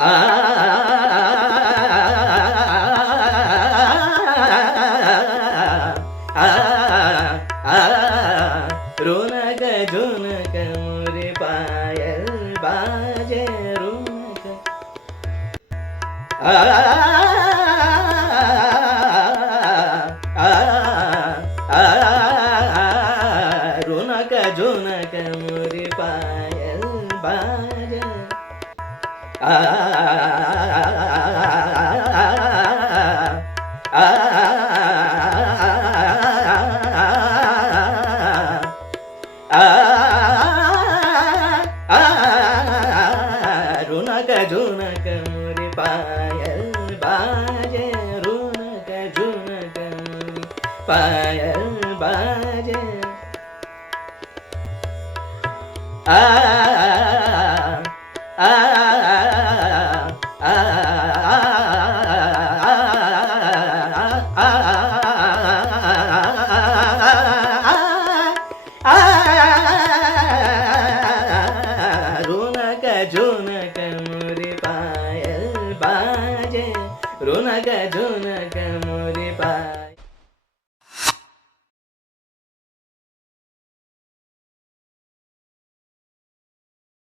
आ रोनक झुनक मोरे पायल बाजे रोनक रोनक झुनक मोरे पायल बाजे रुनक झुनक मोरे पायल बाजे रुनक झुनक मोरे पायल बाजे रोनक झुनक मोरे पायल बाजे रोनक झुनक